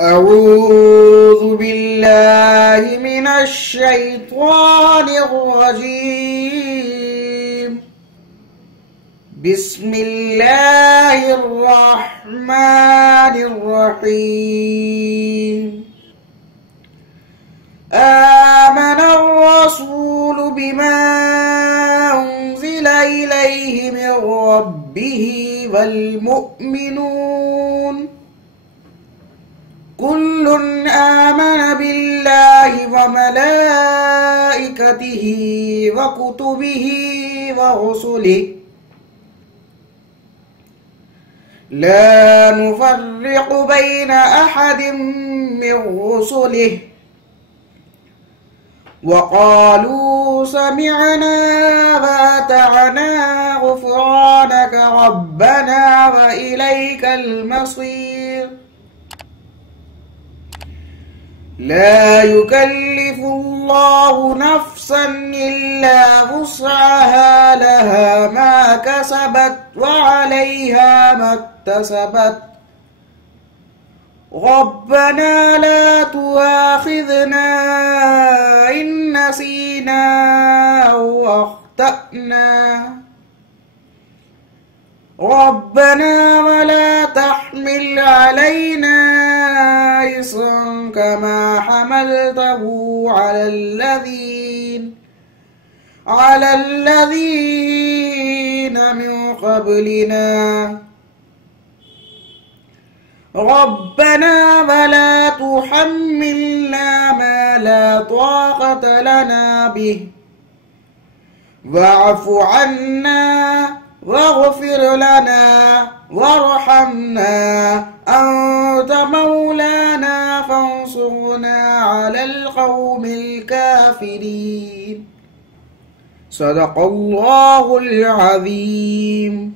أعوذ بالله من الشيطان الرجيم. بسم الله الرحمن الرحيم. آمن الرسول بما أنزل إليه من ربه والمؤمنون كل آمن بالله وملائكته وكتبه ورسله لا نفرق بين أحد من رسله وقالوا سمعنا وأطعنا غفرانك ربنا وإليك المصير. لا يكلف الله نفسا إلا وسعها لها ما كسبت وعليها ما اكتسبت ربنا لا تؤاخذنا إن نسينا أو أخطأنا ربنا ولا تحمل علينا إصرا كما حملته على الذين من قبلنا ربنا ولا تحملنا ما لا طاقة لنا به واعف عنا واغفر لنا وارحمنا أنت مولانا فانصرنا على القوم الكافرين. صدق الله العظيم.